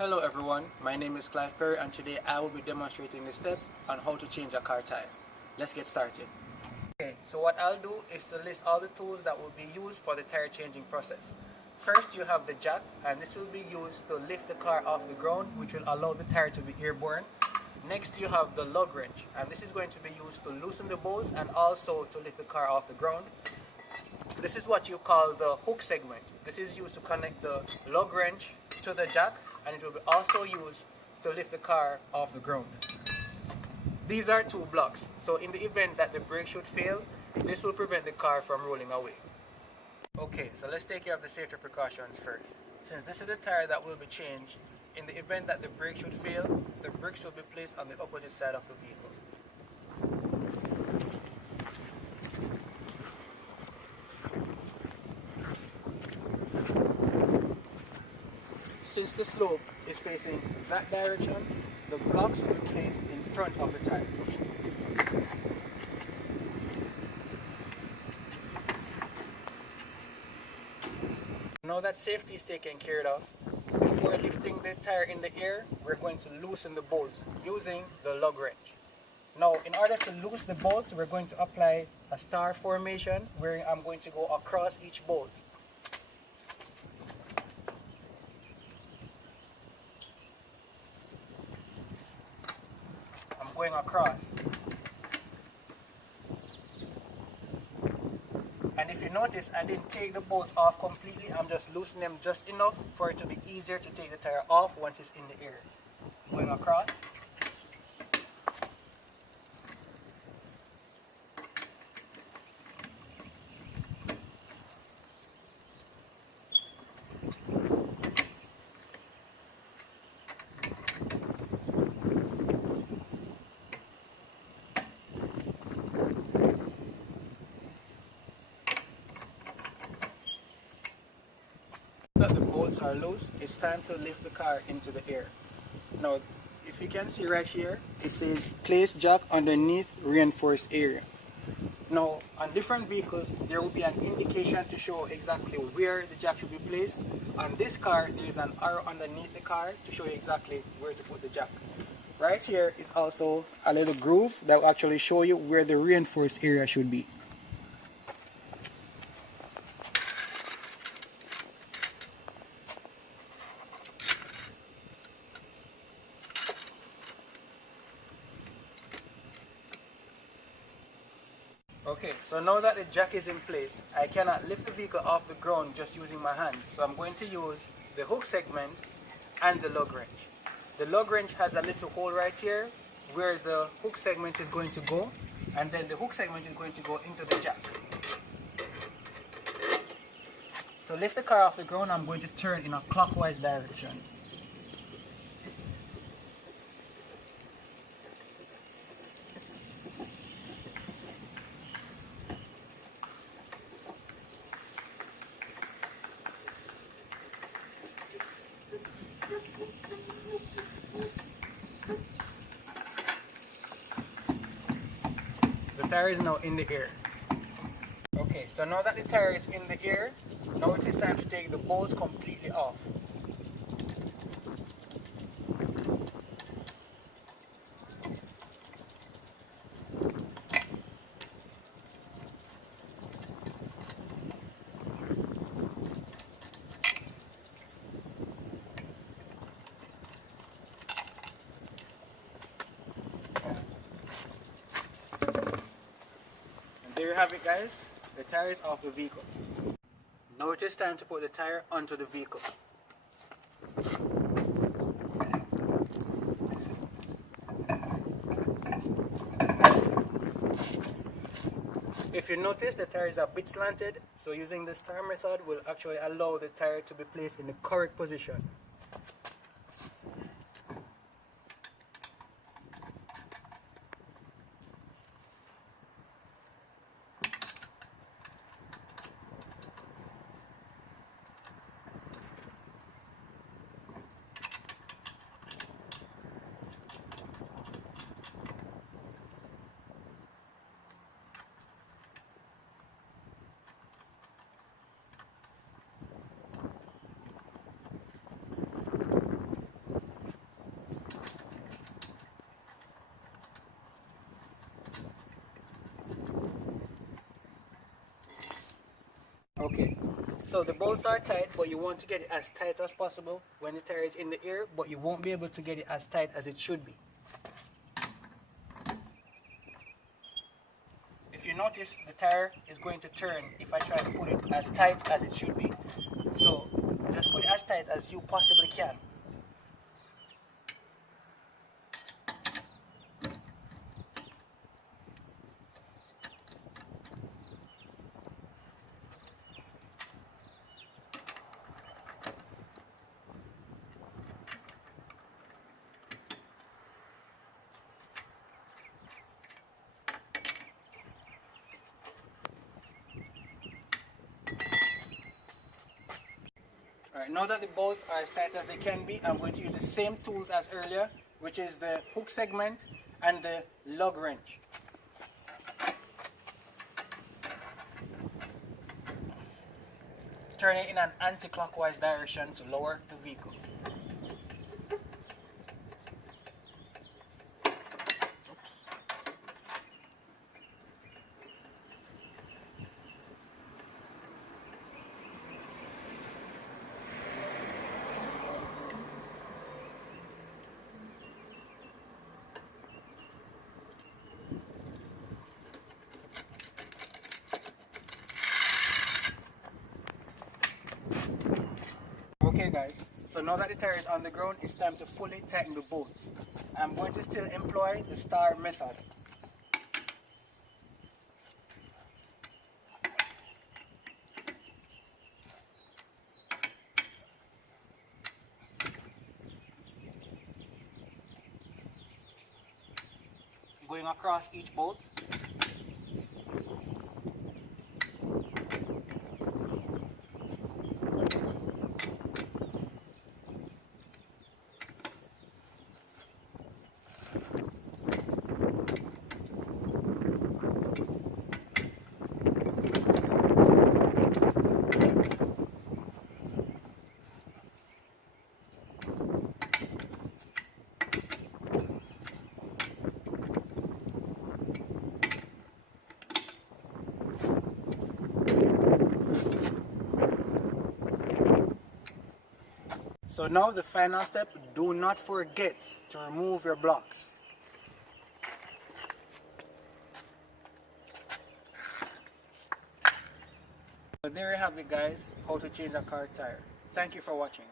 Hello everyone, my name is Clive and today I will be demonstrating the steps on how to change a car tire. Let's get started. Okay, so what I'll do is to list all the tools that will be used for the tire changing process. First you have the jack, and this will be used to lift the car off the ground, which will allow the tire to be airborne. Next you have the lug wrench, and this is going to be used to loosen the bolts and also to lift the car off the ground. This is what you call the hook segment. This is used to connect the lug wrench to the jack, and it will be also used to lift the car off the ground. These are two blocks, so in the event that the brake should fail, this will prevent the car from rolling away. Okay, so let's take care of the safety precautions first. Since this is a tire that will be changed, in the event that the brake should fail, the brakes will be placed on the opposite side of the vehicle. Since the slope is facing that direction, the blocks will be placed in front of the tire. Now that safety is taken care of, before lifting the tire in the air, we're going to loosen the bolts using the lug wrench. Now, in order to loosen the bolts, we're going to apply a star formation where I'm going to go across each bolt. I'm going across. And if you notice, I didn't take the bolts off completely. I'm just loosening them just enough for it to be easier to take the tire off once it's in the air. Going across. That the bolts are loose, it's time to lift the car into the air. Now, if you can see right here, it says place jack underneath reinforced area. Now, on different vehicles, there will be an indication to show exactly where the jack should be placed. On this car, there is an arrow underneath the car to show you exactly where to put the jack. Right here is also a little groove that will actually show you where the reinforced area should be. Okay, so now that the jack is in place, I cannot lift the vehicle off the ground just using my hands. So I'm going to use the hook segment and the lug wrench. The lug wrench has a little hole right here where the hook segment is going to go, and then the hook segment is going to go into the jack. To lift the car off the ground, I'm going to turn in a clockwise direction. The tire is now in the air. Okay, so now that the tire is in the air, now it is time to take the bolts completely off. There you have it, guys. The tire is off the vehicle. Now it is time to put the tire onto the vehicle. If you notice, the tire is a bit slanted, so using the star method will actually allow the tire to be placed in the correct position. Okay, so the bolts are tight, but you want to get it as tight as possible when the tire is in the air, but you won't be able to get it as tight as it should be. If you notice, the tire is going to turn if I try to put it as tight as it should be. So just put it as tight as you possibly can. Alright, now that the bolts are as tight as they can be, I'm going to use the same tools as earlier, which is the hook segment and the lug wrench. Turn it in an anti-clockwise direction to lower the vehicle. Oops. Okay guys, so now that the tire is on the ground, it's time to fully tighten the bolts. I'm going to still employ the star method. Going across each bolt. So now the final step, do not forget to remove your blocks. So there you have it guys, how to change a car tire. Thank you for watching.